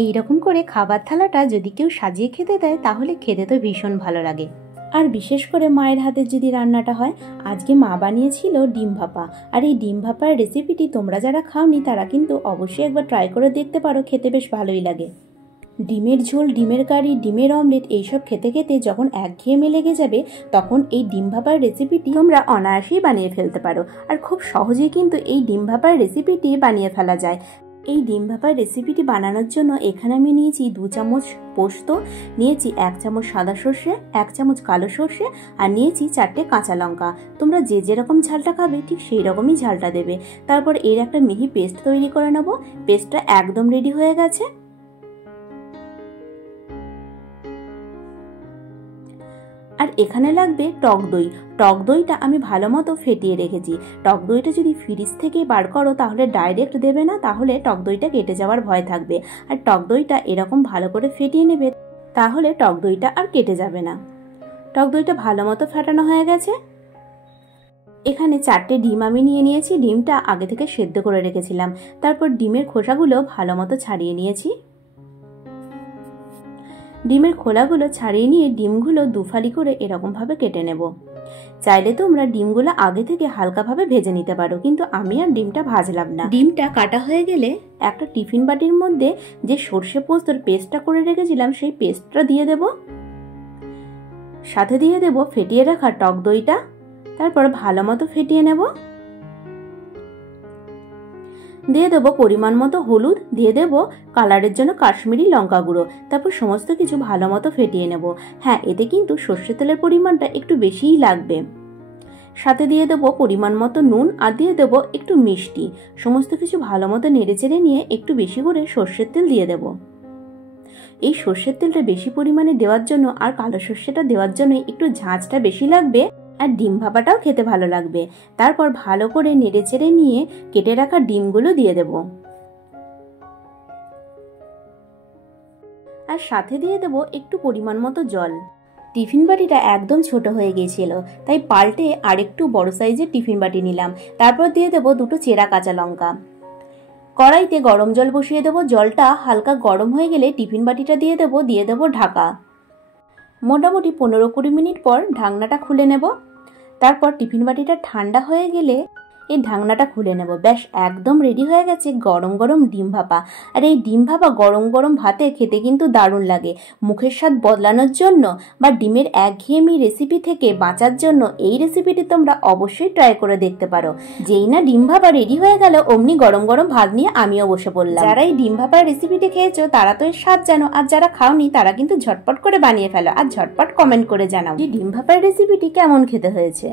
এই রকম করে খাবার থালাটা যদি কেউ সাজিয়ে খেতে দেয় তাহলে খেতে তো ভীষণ ভালো লাগে। আর বিশেষ করে মায়ের হাতের যদি রান্নাটা হয়। আজকে মা বানিয়েছিল ডিম ভাপা, আর এই ডিম ভাপার রেসিপিটি তোমরা যারা খাওনি তারা কিন্তু অবশ্যই একবার ট্রাই করে দেখতে পারো, খেতে বেশ ভালোই লাগে। ডিমের ঝোল, ডিমের কারি, ডিমের অমলেট এইসব খেতে খেতে যখন একঘেয়েমে লেগে যাবে তখন এই ডিম ভাপার রেসিপিটি তোমরা অনায়াসেই বানিয়ে ফেলতে পারো। আর খুব সহজেই কিন্তু এই ডিম ভাপার রেসিপিটি বানিয়ে ফেলা যায়। এই ডিম ভাপার রেসিপিটি বানানোর জন্য এখানে আমি নিয়েছি 2 চামচ পোস্ত, নিয়েছি 1 চামচ সাদা সর্ষে, 1 চামচ কালো সর্ষে, আর নিয়েছি 4টে কাঁচা লঙ্কা। তোমরা যে যেরকম ঝালটা খাবে ঠিক সেই রকমই ঝালটা দেবে। তারপর এর একটা মিহি পেস্ট তৈরি করে নেব। পেস্টটা একদম রেডি হয়ে গেছে। আর এখানে লাগবে টক দই। টক দইটা আমি ভালো মতো ফেটিয়ে রেখেছি। টক দইটা যদি ফ্রিজ থেকে বার করো তাহলে ডাইরেক্ট দেবে না, তাহলে টক দইটা কেটে যাওয়ার ভয় থাকবে। আর টক দইটা এরকম ভালো করে ফেটিয়ে নেবে, তাহলে টক দইটা আর কেটে যাবে না। টক দইটা ভালো মতো ফেটানো হয়ে গেছে। এখানে 4টে ডিম আমি নিয়ে নিয়েছি। ডিমটা আগে থেকে সেদ্ধ করে রেখেছিলাম। তারপর ডিমের খোসাগুলো ভালো মতো ছাড়িয়ে নিয়েছি। ডিমের খোলাগুলো ছাড়িয়ে নিয়ে ডিমগুলো দুফালি করে এরকমভাবে কেটে নেব। চাইলে তোমরা ডিমগুলো আগে থেকে হালকাভাবে ভেজে নিতে পারো, কিন্তু আমি আর ডিমটা ভাজলাম না। ডিমটা কাটা হয়ে গেলে একটা টিফিন বাটির মধ্যে যে সর্ষে পোস্তর পেস্টটা করে রেখেছিলাম সেই পেস্টটা দিয়ে দেব। সাথে দিয়ে দেব ফেটিয়ে রাখা টক দইটা। তারপর ভালো মতো ফেটিয়ে নেব। দিয়ে দেবো পরিমাণ মতো হলুদ, দিয়ে দেবো কালারের জন্য কাশ্মীরি লঙ্কা গুঁড়ো। তারপর সমস্ত কিছু ভালো মতো ফেটিয়ে নেব। হ্যাঁ, এতে কিন্তু সর্ষের তেলের পরিমাণটা একটু বেশিই লাগবে। সাথে দিয়ে দেবো পরিমাণ মতো নুন, আর দিয়ে দেবো একটু মিষ্টি। সমস্ত কিছু ভালো মতো নেড়েচেড়ে নিয়ে একটু বেশি করে সর্ষের তেল দিয়ে দেবো। এই সর্ষের তেলটা বেশি পরিমাণে দেওয়ার জন্য আর কালো সর্ষেটা দেওয়ার জন্য একটু ঝাঁঝটা বেশি লাগবে, আর ডিম ভাপাটাও খেতে ভালো লাগবে। তারপর ভালো করে নেড়েচেড়ে নিয়ে কেটে রাখা ডিমগুলো দিয়ে দেব। আর সাথে দিয়ে দেব একটু পরিমাণ মতো জল। টিফিন বাটিটা একদম ছোট হয়ে গিয়েছিল, তাই পাল্টে আরেকটু বড় সাইজের টিফিন বাটি নিলাম। তারপর দিয়ে দেব 2টো চেরা কাঁচা লঙ্কা। কড়াইতে গরম জল বসিয়ে দেব। জলটা হালকা গরম হয়ে গেলে টিফিন বাটিটা দিয়ে দেব ঢাকা। মোটামুটি 15-20 মিনিট পর ঢাকনাটা খুলে নেব। তারপর টিফিন বাটিটা ঠান্ডা হয়ে গেলে এই ঢাকনাটা খুলে নেব। ব্যাস একদম রেডি হয়ে গেছে গরম গরম ডিম ভাপা। আর এই ডিম ভাপা গরম গরম ভাতে খেতে কিন্তু দারুণ লাগে। মুখের স্বাদ বদলানোর জন্য বা ডিমের একঘেয়েমি রেসিপি থেকে বাঁচার জন্য এই রেসিপিটি তোমরা অবশ্যই ট্রাই করে দেখতে পারো। যেই না ডিম ভাপা রেডি হয়ে গেল অমনি গরম গরম ভাত নিয়ে আমিও বসে পড়লাম। যারা এই ডিম ভাপার রেসিপিটি খেয়েছো তারা তো এর স্বাদ জানো, আর যারা খাওনি তারা কিন্তু ঝটপট করে বানিয়ে ফেলো আর ঝটপট কমেন্ট করে জানাও যে ডিম ভাপার রেসিপিটি কেমন খেতে হয়েছে।